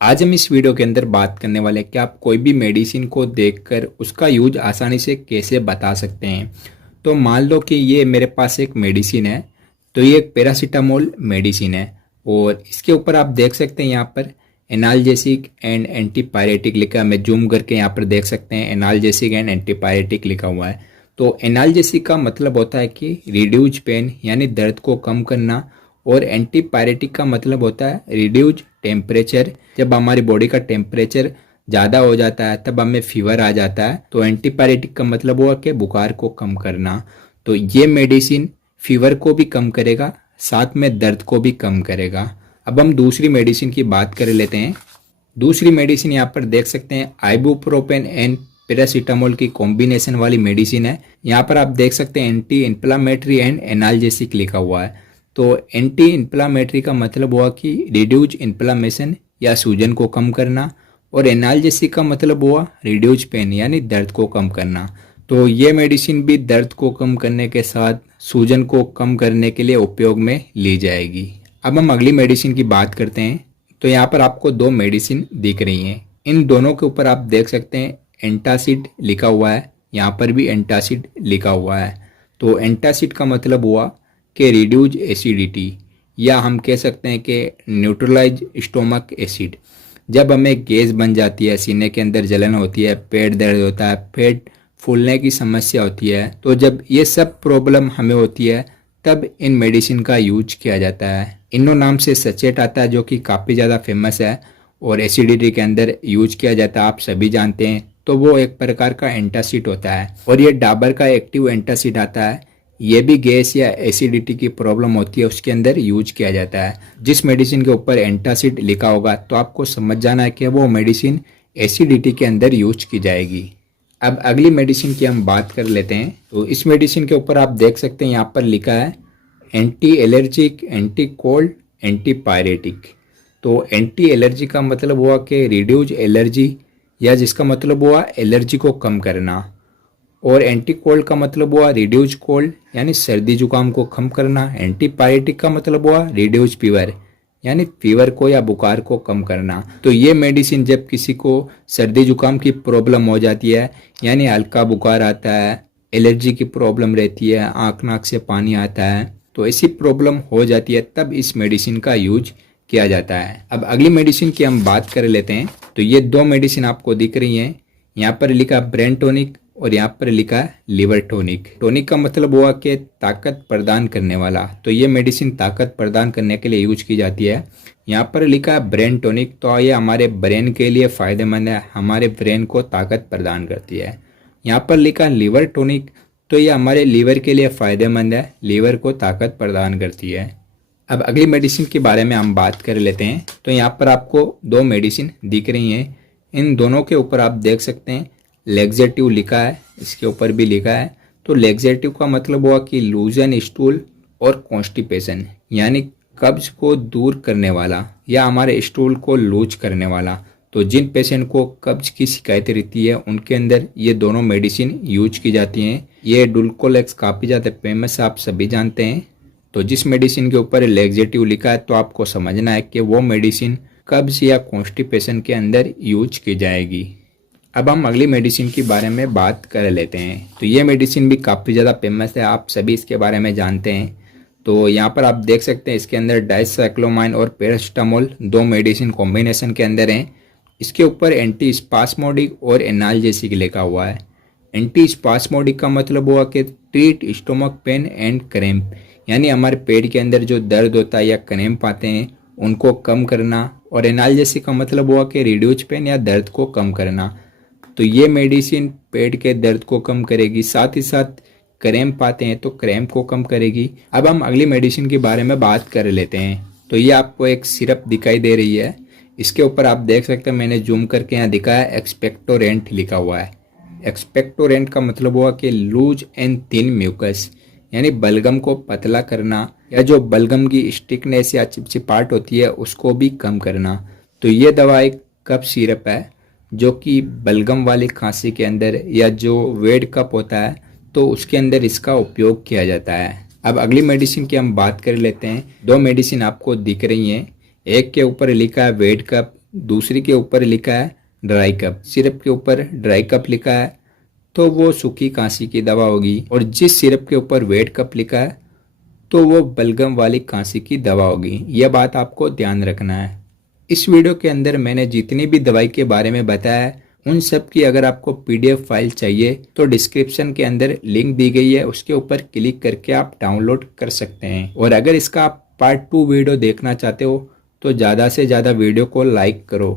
आज हम इस वीडियो के अंदर बात करने वाले हैं कि आप कोई भी मेडिसिन को देखकर उसका यूज आसानी से कैसे बता सकते हैं। तो मान लो कि ये मेरे पास एक मेडिसिन है, तो ये एक पैरासीटामोल मेडिसिन है और इसके ऊपर आप देख सकते हैं यहाँ पर एनाल्जेसिक एंड एंटीपायरेटिक लिखा है। मैं जूम करके यहाँ पर देख सकते हैं एनाल्जेसिक एंड एंटीपायरेटिक लिखा हुआ है। तो एनाल्जेसिक का मतलब होता है कि रिड्यूज पेन यानी दर्द को कम करना, और एंटीपायरेटिक का मतलब होता है रिड्यूज टेम्परेचर। जब हमारी बॉडी का टेम्परेचर ज़्यादा हो जाता है तब हमें फीवर आ जाता है, तो एंटीपायरेटिक का मतलब हुआ कि बुखार को कम करना। तो ये मेडिसिन फीवर को भी कम करेगा, साथ में दर्द को भी कम करेगा। अब हम दूसरी मेडिसिन की बात कर लेते हैं। दूसरी मेडिसिन यहाँ पर देख सकते हैं आइबुप्रोपेन एंड पैरासीटामोल की कॉम्बिनेशन वाली मेडिसिन है। यहाँ पर आप देख सकते हैं एंटी इन्फ्लामेटरी एंड एनाल्जेसिक लिखा हुआ है। तो एंटी इन्फ्लामेटरी का मतलब हुआ कि रिड्यूज इन्फ्लामेशन या सूजन को कम करना, और एनाल्जेसिक का मतलब हुआ रिड्यूज पेन यानी दर्द को कम करना। तो ये मेडिसिन भी दर्द को कम करने के साथ सूजन को कम करने के लिए उपयोग में ली जाएगी। अब हम अगली मेडिसिन की बात करते हैं। तो यहाँ पर आपको दो मेडिसिन दिख रही हैं। इन दोनों के ऊपर आप देख सकते हैं एंटासिड लिखा हुआ है, यहाँ पर भी एंटासिड लिखा हुआ है। तो एंटासिड का मतलब हुआ कि रिड्यूज एसिडिटी, या हम कह सकते हैं कि न्यूट्रलाइज स्टोमक एसिड। जब हमें गैस बन जाती है, सीने के अंदर जलन होती है, पेट दर्द होता है, पेट फूलने की समस्या होती है, तो जब ये सब प्रॉब्लम हमें होती है तब इन मेडिसिन का यूज किया जाता है। इनो नाम से सचेट आता है जो कि काफ़ी ज़्यादा फेमस है और एसिडिटी के अंदर यूज किया जाता है, आप सभी जानते हैं। तो वो एक प्रकार का एंटासिड होता है, और ये डाबर का एक्टिव एंटासिड आता है। ये भी गैस या एसिडिटी की प्रॉब्लम होती है उसके अंदर यूज किया जाता है। जिस मेडिसिन के ऊपर एंटासिड लिखा होगा तो आपको समझ जाना है कि वो मेडिसिन एसिडिटी के अंदर यूज की जाएगी। अब अगली मेडिसिन की हम बात कर लेते हैं। तो इस मेडिसिन के ऊपर आप देख सकते हैं यहाँ पर लिखा है anti allergic, anti cold, antipyretic. तो एंटी एलर्जी का मतलब हुआ कि रिड्यूज एलर्जी, या जिसका मतलब हुआ एलर्जी को कम करना, और एंटी कोल्ड का मतलब हुआ रिड्यूज कोल्ड यानी सर्दी जुकाम को कम करना। एंटीपायरेटिक का मतलब हुआ रिड्यूज फीवर यानी फीवर को या बुखार को कम करना। तो ये मेडिसिन जब किसी को सर्दी जुकाम की प्रॉब्लम हो जाती है, यानी हल्का बुखार आता है, एलर्जी की प्रॉब्लम रहती है, आँख नाक से पानी आता है, तो ऐसी प्रॉब्लम हो जाती है तब इस मेडिसिन का यूज किया जाता है। अब अगली मेडिसिन की हम बात कर लेते हैं। तो ये दो मेडिसिन आपको दिख रही हैं, यहाँ पर लिखा ब्रेन टॉनिक और यहाँ पर लिखा लिवर टॉनिक। टॉनिक का मतलब हुआ कि ताकत प्रदान करने वाला, तो ये मेडिसिन ताकत प्रदान करने के लिए यूज की जाती है। यहाँ पर लिखा है ब्रेन टॉनिक, तो ये हमारे ब्रेन के लिए फायदेमंद है, हमारे ब्रेन को ताकत प्रदान करती है। यहाँ पर लिखा है लिवर टॉनिक, तो ये हमारे लीवर के लिए फायदेमंद है, लीवर को ताकत प्रदान करती है। अब अगली मेडिसिन के बारे में हम बात कर लेते हैं। तो यहाँ पर आपको दो मेडिसिन दिख रही हैं। इन दोनों के ऊपर आप देख सकते हैं लेग्जेटिव लिखा है, इसके ऊपर भी लिखा है। तो लेग्जेटिव का मतलब हुआ कि लूजन स्टूल और कॉन्स्टिपेशन यानी कब्ज को दूर करने वाला या हमारे स्टूल को लूज करने वाला। तो जिन पेशेंट को कब्ज की शिकायत रहती है उनके अंदर ये दोनों मेडिसिन यूज की जाती हैं। ये डुल्कोलेक्स काफ़ी ज़्यादा फेमस, आप सभी जानते हैं। तो जिस मेडिसिन के ऊपर लेग्जेटिव लिखा है तो आपको समझना है कि वो मेडिसिन कब्ज या कॉन्स्टिपेशन के अंदर यूज की जाएगी। अब हम अगली मेडिसिन के बारे में बात कर लेते हैं। तो ये मेडिसिन भी काफ़ी ज़्यादा फेमस है, आप सभी इसके बारे में जानते हैं। तो यहाँ पर आप देख सकते हैं इसके अंदर डाइसाइक्लोमाइन और पैरासीटामोल दो मेडिसिन कॉम्बिनेशन के अंदर हैं। इसके ऊपर एंटी स्पास्मोडिक और एनाल्जेसिक लिखा हुआ है। एंटी स्पास्मोडिक का मतलब हुआ कि treat stomach pain and cramp, यानी हमारे पेट के अंदर जो दर्द होता है या क्रैम्प आते हैं उनको कम करना, और एनाल्जेसिक का मतलब हुआ कि रिड्यूज पेन या दर्द को कम करना। तो ये मेडिसिन पेट के दर्द को कम करेगी, साथ ही साथ क्रैम्प आते हैं तो क्रैम्प को कम करेगी। अब हम अगली मेडिसिन के बारे में बात कर लेते हैं। तो ये आपको एक सिरप दिखाई दे रही है, इसके ऊपर आप देख सकते हैं मैंने जूम करके यहाँ दिखाया एक्सपेक्टोरेंट लिखा हुआ है। एक्सपेक्टोरेंट का मतलब हुआ कि लूज एंड थिन म्यूकस यानी बलगम को पतला करना, या जो बलगम की स्टिकनेस या चिपचिपाहट होती है उसको भी कम करना। तो ये दवा एक कफ सिरप है जो कि बलगम वाली खांसी के अंदर या जो वेड कप होता है तो उसके अंदर इसका उपयोग किया जाता है। अब अगली मेडिसिन की हम बात कर लेते हैं। दो मेडिसिन आपको दिख रही हैं, एक के ऊपर लिखा है वेड कप दूसरी के ऊपर लिखा है ड्राई कप, सिरप के ऊपर ड्राई कप लिखा है तो वो सूखी खांसी की दवा होगी, और जिस सिरप के ऊपर वेट कप लिखा है तो वो बलगम वाली खांसी की दवा होगी। यह बात आपको ध्यान रखना है। इस वीडियो के अंदर मैंने जितनी भी दवाई के बारे में बताया है उन सब की अगर आपको पीडीएफ फाइल चाहिए तो डिस्क्रिप्शन के अंदर लिंक दी गई है, उसके ऊपर क्लिक करके आप डाउनलोड कर सकते हैं। और अगर इसका आप पार्ट 2 वीडियो देखना चाहते हो तो ज़्यादा से ज़्यादा वीडियो को लाइक करो।